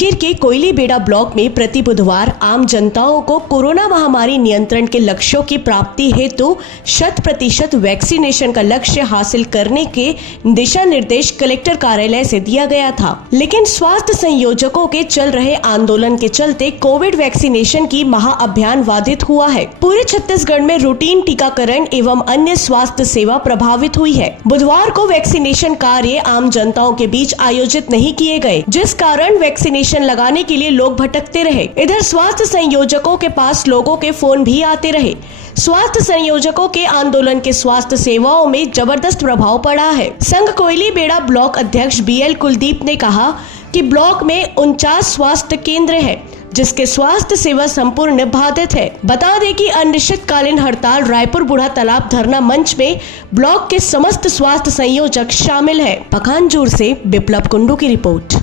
मुंगेर के कोयली बेड़ा ब्लॉक में प्रति बुधवार आम जनताओं को कोरोना महामारी नियंत्रण के लक्ष्यों की प्राप्ति हेतु 100% वैक्सीनेशन का लक्ष्य हासिल करने के दिशा निर्देश कलेक्टर कार्यालय से दिया गया था। लेकिन स्वास्थ्य संयोजकों के चल रहे आंदोलन के चलते कोविड वैक्सीनेशन की महाअभियान बाधित हुआ है। पूरे छत्तीसगढ़ में रूटीन टीकाकरण एवं अन्य स्वास्थ्य सेवा प्रभावित हुई है। बुधवार को वैक्सीनेशन कार्य आम जनताओं के बीच आयोजित नहीं किए गए, जिस कारण वैक्सीनेशन लगाने के लिए लोग भटकते रहे। इधर स्वास्थ्य संयोजकों के पास लोगों के फोन भी आते रहे। स्वास्थ्य संयोजकों के आंदोलन के स्वास्थ्य सेवाओं में जबरदस्त प्रभाव पड़ा है। संघ कोयली बेड़ा ब्लॉक अध्यक्ष BL कुलदीप ने कहा कि ब्लॉक में 49 स्वास्थ्य केंद्र है, जिसके स्वास्थ्य सेवा संपूर्ण बाधित है। बता दें कि अनिश्चितकालीन हड़ताल रायपुर बूढ़ा तालाब धरना मंच में ब्लॉक के समस्त स्वास्थ्य संयोजक शामिल है। पखानजोर से बिप्लब कुंडू की रिपोर्ट।